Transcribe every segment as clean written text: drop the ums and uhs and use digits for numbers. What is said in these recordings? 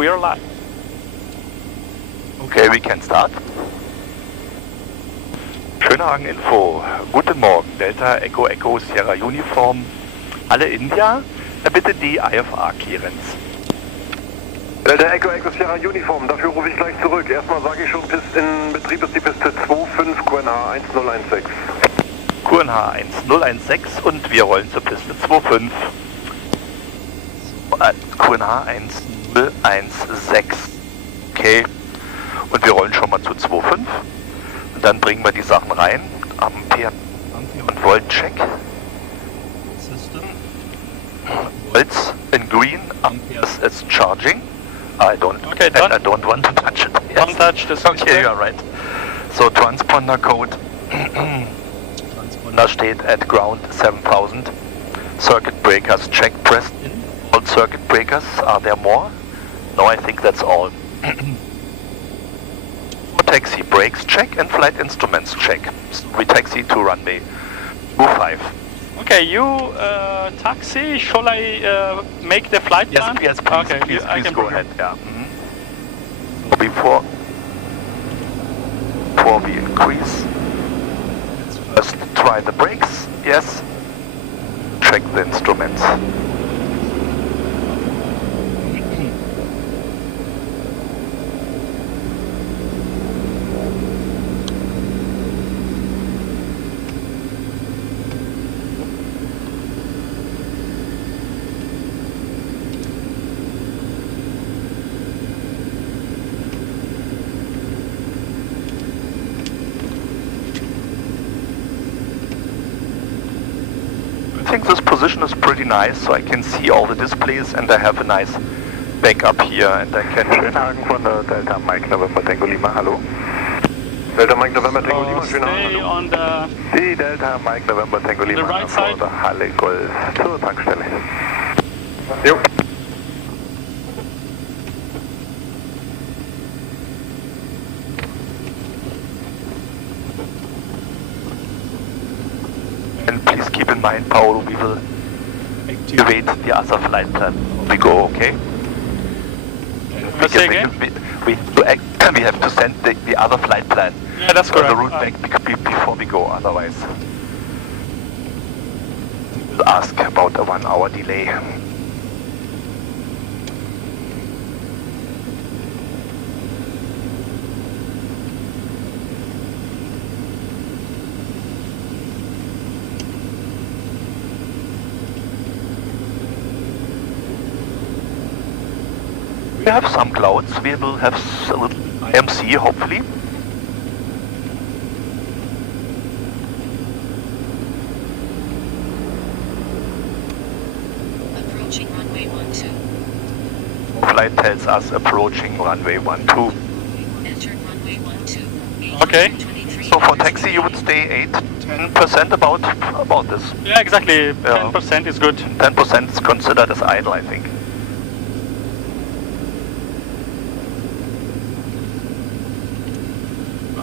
we are live. Okay, we can start. Schönehagen Info. Guten Morgen. Delta Echo Echo Sierra Uniform. Alle India. Bitte die IFR Clearance. Delta Echo Echo Sierra Uniform. Dafür rufe ich gleich zurück. Erstmal sage ich schon, in Betrieb ist die Piste 25 QNH 1016. QNH 1016 und wir rollen zur Piste 25. QNH 1016. Okay. Und wir rollen schon mal zu 2,5 und dann bringen wir die Sachen rein. Ampere und Volt check. System. Volts in green, amperes is charging. I don't want to touch it. Yes. Don't touch this. Okay, you are right. So transponder code. Transponder steht at ground 7000. Circuit breakers check pressed in. All circuit breakers, are there more? No, I think that's all. Taxi brakes check and flight instruments check. So we taxi to runway 25. Okay, you taxi. Shall I make the flight plan? Yes, please. Okay, please go ahead. Yeah. So before we increase, let's first try the brakes. Yes. Check the instruments. I think this position is pretty nice, so I can see all the displays and I have a nice backup here and I can... Schönhagen von der Delta Mike November Tango Lima, hallo. Delta Mike November Tango Lima, Schönhagen, stay on the... Die Delta Mike November Tango Lima, right side. vor der Halle Golf zur Tankstelle. Jo. And please keep in mind, Paul, we will activate the other flight plan. We go, okay? Say again? We have to send the other flight plan. Yeah, that's correct. The route back before we go, otherwise we'll ask about a 1 hour delay. We have some clouds, we will have a little IMC hopefully. Approaching runway 12. Flight tells us approaching runway 12. Enter runway 12. Okay. So for taxi you would stay 8-10% about this. Yeah, exactly. 10% is good. 10% is considered as idle, I think.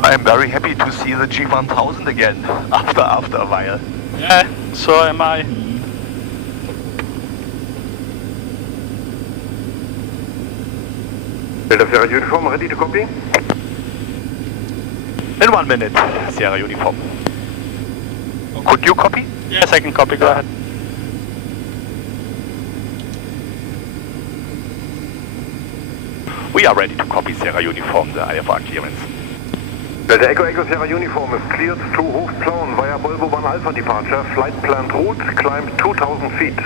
I'm very happy to see the G1000 again after a while. Yeah, so am I. Delta Sierra Uniform, ready to copy? In 1 minute, Sierra Uniform. Could you copy? Yes, I can copy. Go ahead. We are ready to copy Sierra Uniform, the IFR clearance. Delta Echo Echo Sierra Uniform is cleared to Hochplauen via Volvo 1 Alpha departure. Flight planned route, climb 2000 feet.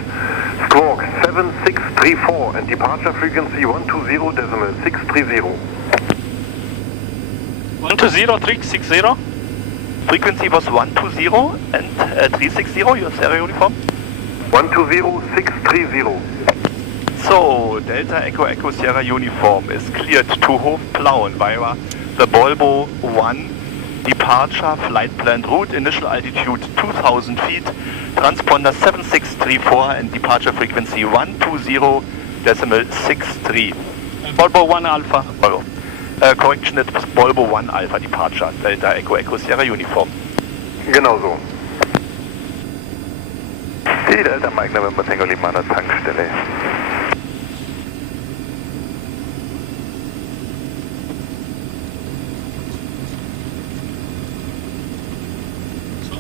Squawk 7634 and departure frequency 120.630. 120.360. Frequency was 120 and 360, your Sierra Uniform? 120.630. So, Delta Echo Echo Sierra Uniform is cleared to Hochplauen via the Volvo 1 departure, flight planned route, initial altitude 2000 feet, transponder 7634 and departure frequency 120.63. Volvo 1 Alpha. Volvo. Correction, it was Volvo 1 Alpha departure, Delta Echo Echo Sierra Uniform. Genau so. Die Delta Mike November Tango Lima an der Tankstelle.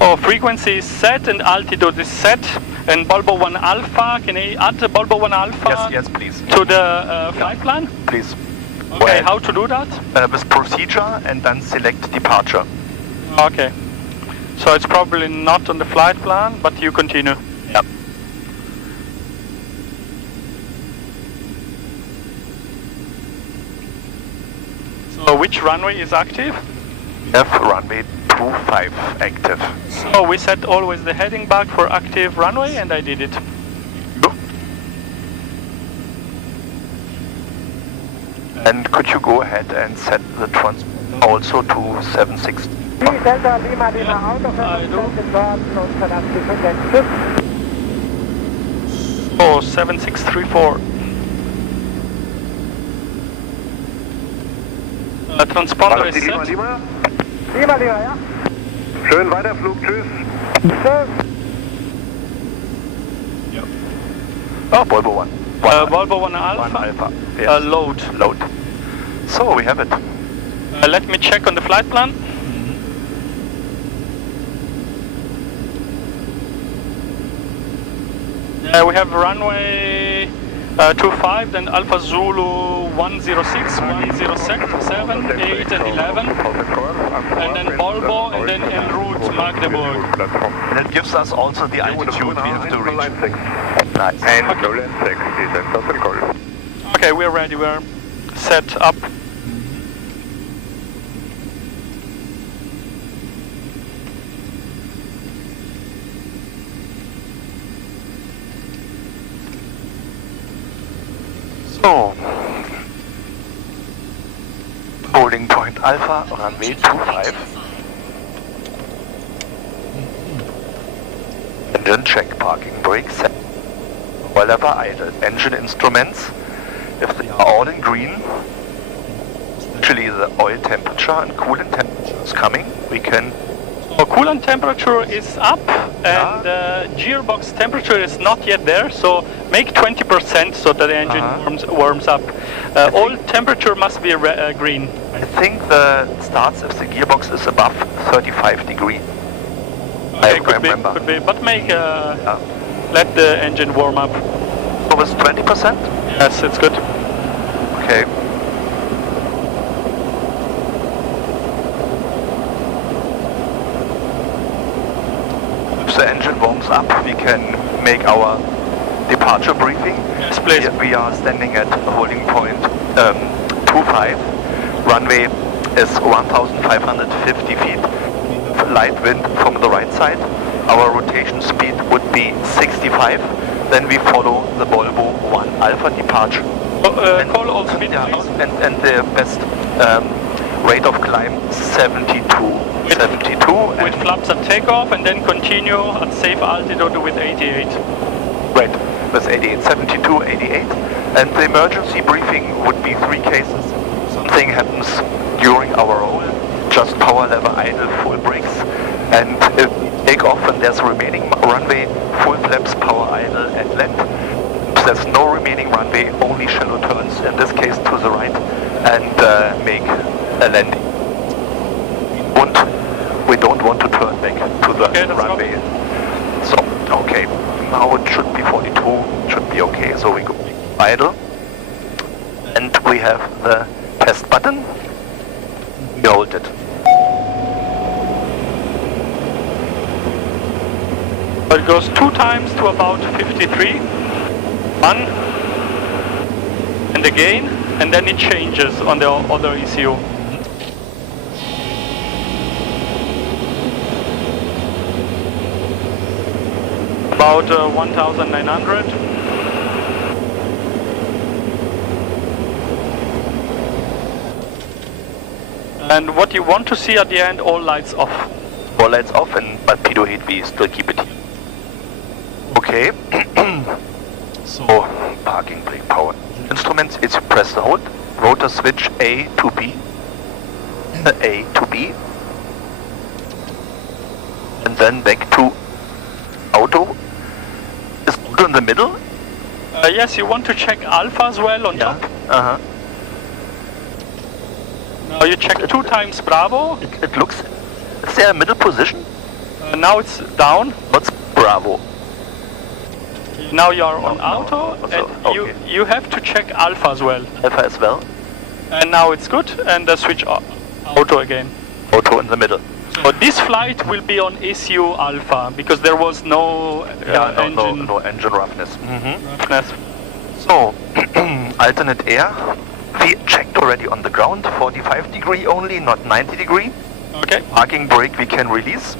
So frequency is set and altitude is set. And Volvo 1 Alpha, can I add the Volvo 1 Alpha Yes, please. to the flight plan? Please. Okay, how to do that? With procedure and then select departure. Okay. So it's probably not on the flight plan, but you continue. Yep. So which runway is active? We have runway 25 active. So we set always the heading back for active runway, and I did it. Go. And could you go ahead and set the transponder also to 760? Delta Lima Lima I do. Autoverkehr und verlass die Frequenz. Oh, 7634. Transponder Alles is die Lima set. Lima? Lima Lima, ja? Schönen Weiterflug, tschüss. Tschüss. Oh, Volvo 1. Volvo 1 Alpha. 1 Alpha. Yes. Load. Load. So we have it. Let me check on the flight plan. We have runway 25, then Alpha Zulu 106, 107, 8 and 11, and then Volvo, and then en route Magdeburg. And it gives us also the altitude we have to reach. Nice. And Lowland 6, descent of control. Okay, we're ready, we're set up. So, holding point Alpha, runway 25. Engine check, parking brake set. Whatever idle. Engine instruments, if they are all in green, actually the oil temperature and coolant temperature is coming, we can... So coolant temperature is up, and gearbox temperature is not yet there, so make 20% so that the engine warms up. All temperature must be green. I think the starts if the gearbox is above 35 degrees. Okay, could be, but make let the engine warm up. So with 20%? Yes, it's good. Okay. If the engine warms up, we can make our departure briefing. Yes, please. We are standing at holding point 25. Runway is 1,550 feet. Light wind from the right side. Our rotation speed would be 65. Then we follow the Volvo 1 Alpha departure. Call all speed, Yeah, please. and the best rate of climb 72. 72 With flaps at takeoff, and then continue at safe altitude with 88. right, with 88, 72, 88. And the emergency briefing would be 3 cases. Something happens during our roll, just power lever idle, full brakes, and if we take off and there's remaining runway, full flaps, power idle, and land. If there's no remaining runway, only shallow turns, in this case to the right, and make a landing. We don't want to turn back to the runway. So, okay, now it should be 42, should be okay. So we go idle, and we have the test button. We hold it. It goes 2 times to about 53. 1, and again, and then it changes on the other ECU. About 1,900. And what you want to see at the end, all lights off. All lights off, and but pitot heat, we still keep it here. Okay. So, parking brake power. Instruments, it's press the hold. Rotor switch A to B. A to B. And then back to auto. Is auto in the middle? Yes, you want to check alpha as well on top. Uh-huh. Now you check 2 times Bravo. It looks... Is there a middle position? Now it's down. What's Bravo? Now you are on No, auto, no, and okay. you have to check alpha as well. Alpha as well. And now it's good, and switch auto again. Auto in the middle. So this flight will be on ECU alpha because there was no engine no engine roughness. roughness. So, alternate air. We checked already on the ground, 45 degree only, not 90 degree. Okay. Parking brake we can release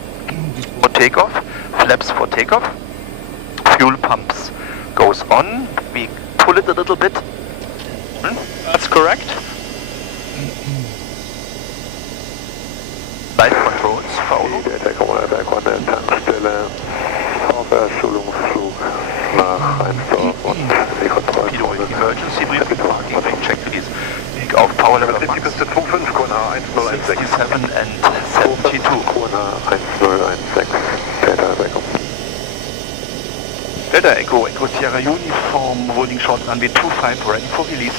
for takeoff, flaps for takeoff. Fuel pumps goes on, we pull it a little bit. That's correct. Light controls, Paulo. Tankstelle, Aufwärtsschulungsflug nach Einsdorf und die Kontrolle. Emergency briefing, parking brake check release. Weg auf Power Level Die Piste 25, QNH 1016. 67 and 72. QNH 1016, Delta Echo. Delta Echo, Echo Sierra Uniform, holding short runway 25, ready for release.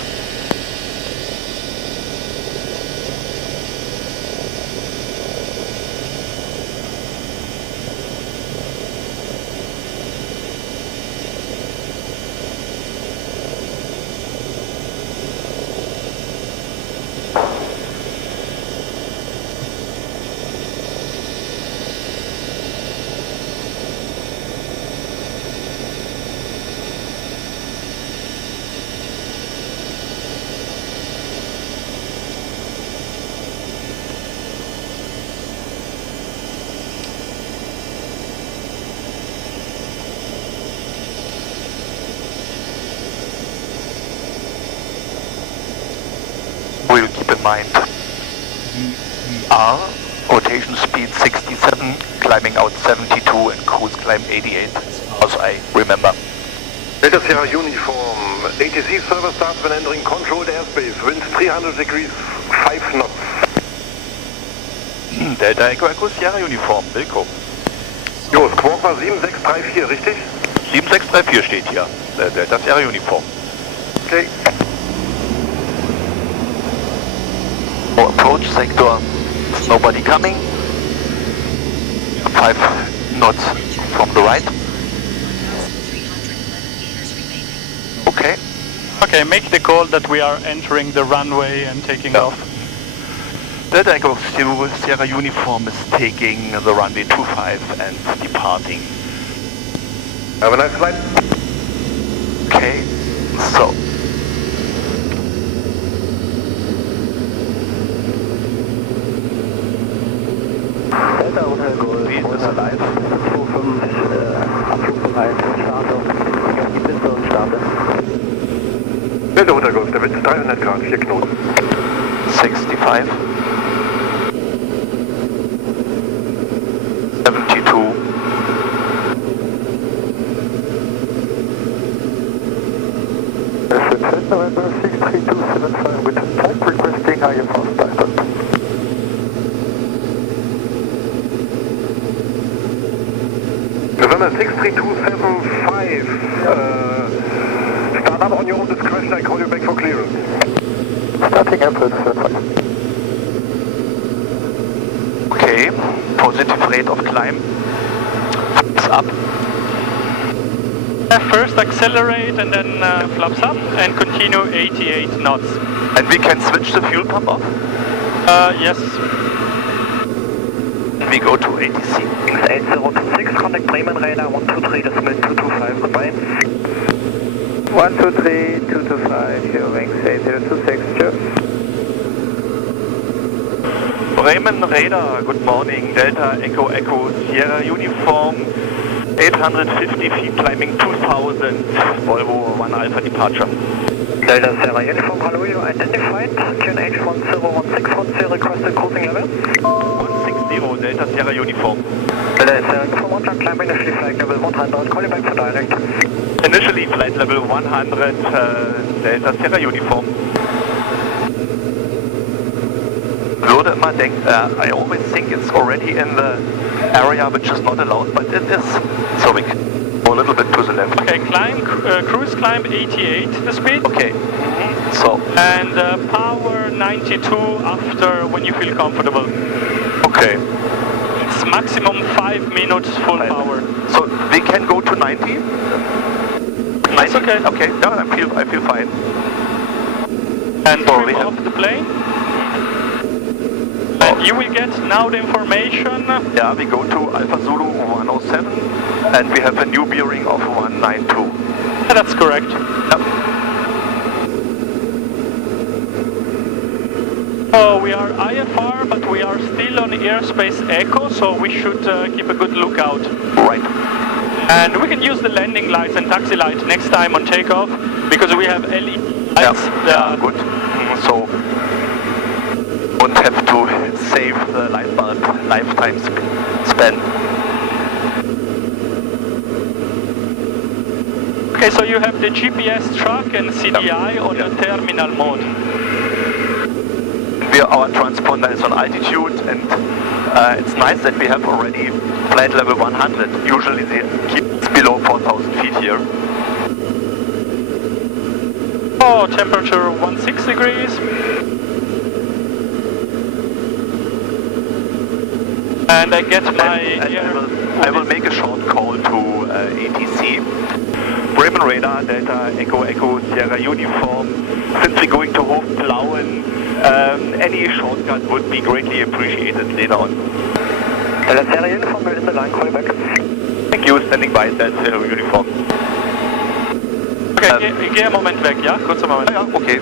We'll keep in mind ER, rotation speed 67, climbing out 72 and cruise climb 88, as I remember. Delta Sierra Uniform, ATC server starts when entering controlled airspace, winds 300 degrees, 5 knots. Delta Echo Echo Sierra Uniform, Wilco. Jo, Squawk war 7634, richtig? 7634 steht hier, Delta Sierra Uniform. Okay. For approach sector, nobody coming. 5 knots from the right. 311 meters remaining. Okay. Okay, make the call that we are entering the runway and taking off. Delta Echo Sierra Uniform is taking the runway 25 and departing. Have a nice flight. Okay, so. Delta Hotel Gold, Wie ist das alive? 25, Abflugbereit, starte, auf die Piste und starte. Delta Hotel Golf, der Wind 300 Grad, 4 Knoten. 65. 72. SF November 63275 with type requesting IFR startup. November 63275, start up on your own discretion, I call you back for clearance. Starting FL160. Okay, positive rate of climb. Flaps up. First accelerate and then flaps up and continue 88 knots. And we can switch the fuel pump off. Yes. We go to ATC. 8026, contact Bremen radar 123.225, goodbye. 123.225, here wings 8026, cheers. Bremen radar, good morning. Delta Echo Echo Sierra Uniform. 850 feet climbing 2000, Volvo 1 Alpha departure. Delta Sierra Uniform, hello, you identified, QNH 101610 requested cruising level. 160, Delta Sierra Uniform. Delta Sierra Uniform, 1 climbing initially flight level 100, call you back for direct. Initially flight level 100, Delta Sierra Uniform. Würde immer denken, I always think it's already in the area which is not allowed, but it is. So we can go a little bit to the left. Okay, cruise climb 88 the speed. Okay, so. And power 92 after when you feel comfortable. Okay. It's maximum 5 minutes full power. So we can go to 90? That's okay. Okay, yeah, I feel fine. And So we trim have- off the plane. And you will get now the information. Yeah, we go to Alpha Zulu 107 and we have a new bearing of 192. Yeah, that's correct. Yep. So we are IFR, but we are still on airspace echo, so we should keep a good lookout. Right. And we can use the landing lights and taxi lights next time on takeoff, because we have LED lights. Yeah, good. So won't have to save the light bulb lifetime span. Okay, so you have the GPS track and CDI on the terminal mode. Our transponder is on altitude, and it's nice that we have already flight level 100. Usually they keep below 4,000 feet here. Oh, temperature 16 degrees. And I get my... I will make a short call to ATC. Bremen radar, Delta Echo Echo Sierra Uniform. Since we're going to Hofplauen, any shortcut would be greatly appreciated later on. Delta Sierra Uniform, in the line, call you back. Thank you, standing by, Delta Sierra Uniform. Okay, geh einen Moment weg, ja? Kurzer Moment. Ja, okay.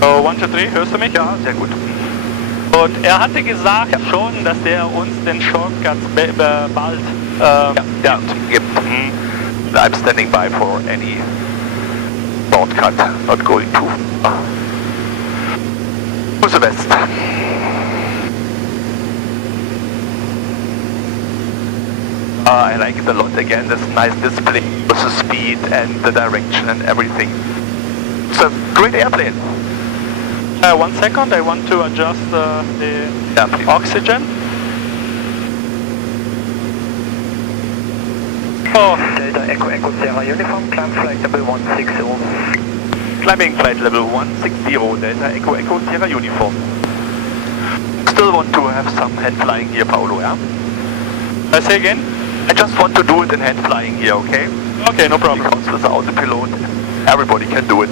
So, 1, 2, 3, hörst du mich? Ja, sehr gut. Und er hatte gesagt schon, dass der uns den Shortcut bald gibt. I'm standing by for any shortcut, not going to the west. I like it a lot. Again, this nice display with the speed and the direction and everything. It's a great airplane. 1 second, I want to adjust the oxygen. Oh, Delta Echo Echo Sierra Uniform, climb flight level 160. Climbing flight level 160, Delta Echo Echo Sierra Uniform. Still want to have some hand flying here, Paolo, yeah? say again? I just want to do it in hand flying here, okay? Okay, no problem. Because with the autopilot, everybody can do it.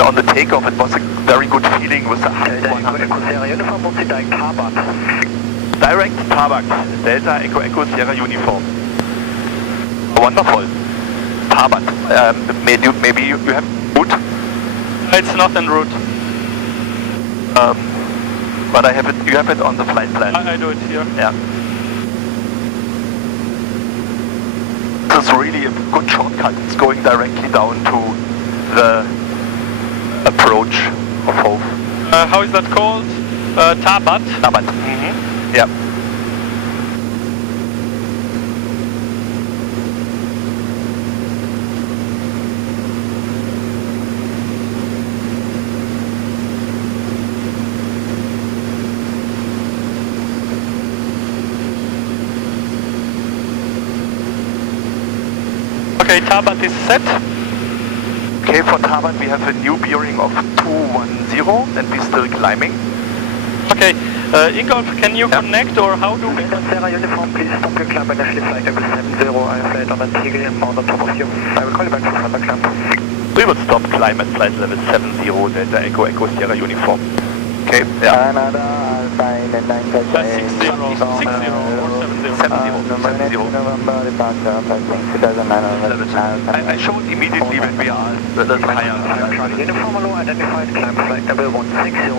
On the takeoff, it was a very good feeling with the Delta Echo 100. Echo Sierra Uniform, what's the direct Tabat? Direct Tabak, Delta Echo Echo Sierra Uniform. Wonderful. Tabat. Maybe you have route? It's not en route. But I have it. You have it on the flight plan. I do it here. Yeah. This is really a good shortcut. It's going directly down to the approach of Hof. How is that called? Tabat. Tabat. Yeah. Okay, Tabat is set. Okay, for Tabat we have a new bearing of 210 and we're still climbing. Okay, Ingolf, can you connect or how do we... Delta Sierra Uniform, please stop your climb initially flight level 70. I have flight on the Tegel mount on top of you. I will call you back for further climb. We will stop climb at flight level 70, Delta Echo Echo Sierra Uniform. Okay, yeah. Canada, Alpha 9 60 or 70. 70. November, departure, passing 2009. I showed immediately when we are a little higher. Charlie Uniform, hello, identified, climb flight level 160.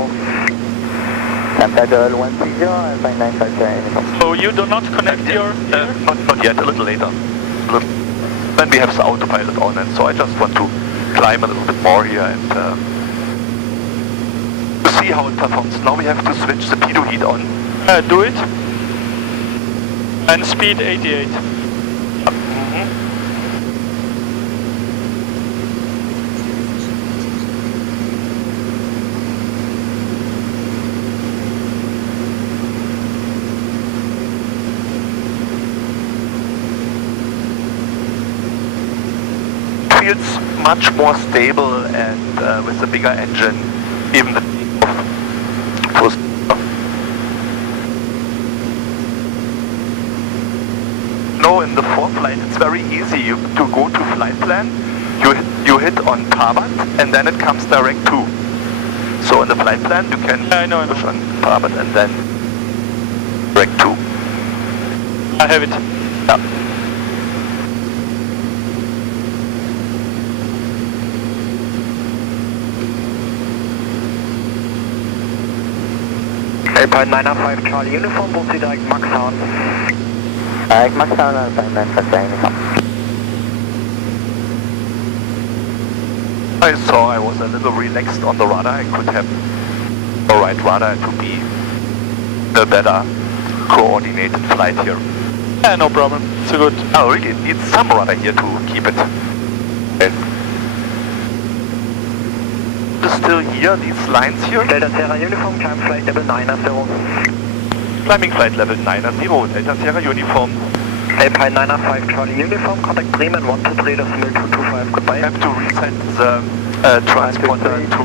Climb flight level 160, Alpha 9 Uniform. So you do not connect your... Not yet, a little later. When we have the autopilot on, and so I just want to climb a little bit more here and to see how it performs. Now we have to switch the pitot heat on. do it. And speed 88. Feels much more stable and with a bigger engine, even the takeoff. No, in the flight it's very easy. To go to flight plan, you hit on Parbat and then it comes direct to. So in the flight plan you can push on Parbat and then direct to. I have it. Yeah. Alpine 905 Charlie Uniform, bucht Sie direkt Max Horn. Direct Max Horn, Alpine 905 Uniform. I saw I was a little relaxed on the radar. I could have the right radar to be a better coordinated flight here. Yeah, no problem. It's a good. Oh, really? It needs some radar here to keep it. And still here, these lines here? Delta Sierra Uniform, climb flight level 90. Climbing flight level 90, Delta Sierra Uniform. Alpine 905 Charlie Uniform, contact Bremen 123.225, goodbye. I have to reset the transponder to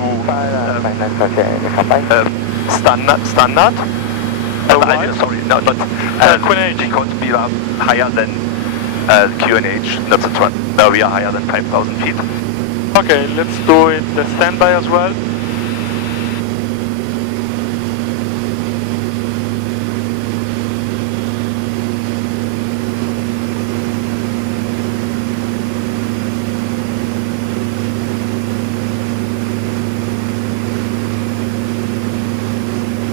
standard. Sorry, no, not QNH. Because we are higher than QNH, not the trans. No, we are higher than 5,000 feet. Okay, let's do it the standby as well.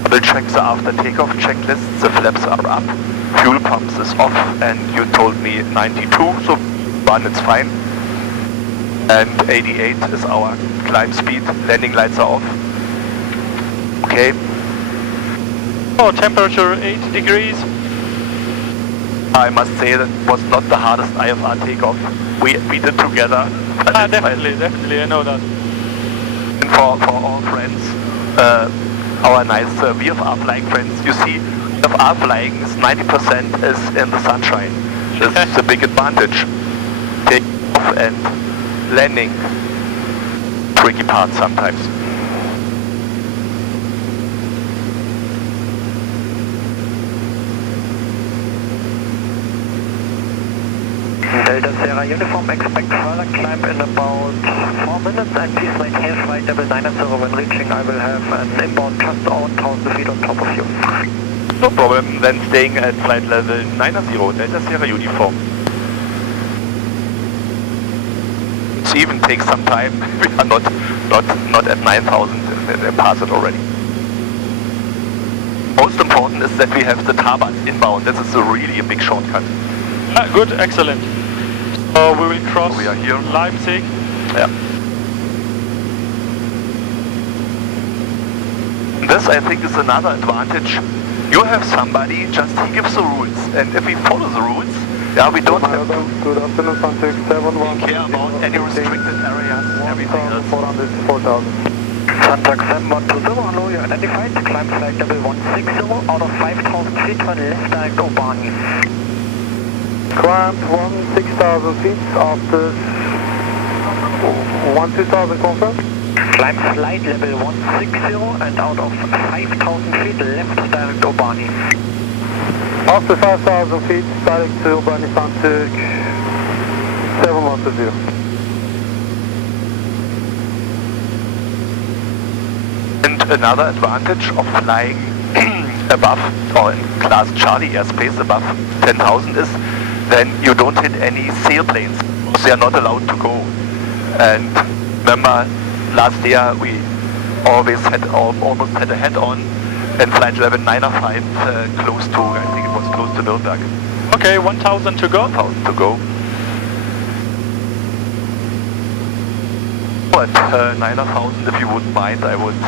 I will check the after takeoff checklist. The flaps are up, fuel pumps is off, and you told me 92, so one it's fine. And 88 is our climb speed, landing lights are off. Okay. Oh, temperature 8 degrees. I must say that was not the hardest IFR takeoff we did together. Definitely, I know that. And for all friends, our nice VFR flying friends, you see, VFR flying is 90% is in the sunshine. This is the big advantage. Take off and landing, tricky part sometimes. Delta Sierra Uniform, expect further climb in about 4 minutes and please maintain flight level 90. When reaching I will have an inbound just over 1,000 feet on top of you. No problem, then staying at flight level 90, Delta Sierra Uniform. It even takes some time. We are not at 9,000 and pass it already. Most important is that we have the Tarbat inbound. This is really a big shortcut. Good, excellent. So we will cross We are here. Leipzig. Yeah. This, I think, is another advantage. You have somebody, just he gives the rules, and if we follow the rules, yeah, we don't have to Good afternoon, Santic 71. care about any restricted areas, everything else. 400, 4,000. Santac 7120, hello, you're identified, climb flight level 160, out of 5,000 feet, turn left direct Obani. Climb 6,000 feet after 2,000 confirmed. Climb flight level 160 and out of 5,000 feet, left direct Obani. After 5,000 feet, direct to Ubani Santic 7120. And another advantage of flying above, or in class Charlie airspace above 10,000 is then you don't hit any sailplanes. They are not allowed to go. And remember, last year we almost had a head-on and flight level 905 close to, I think it was close to Nürnberg. Okay, 1,000 to go. 1,000 to go. But 9,000, if you wouldn't mind, I would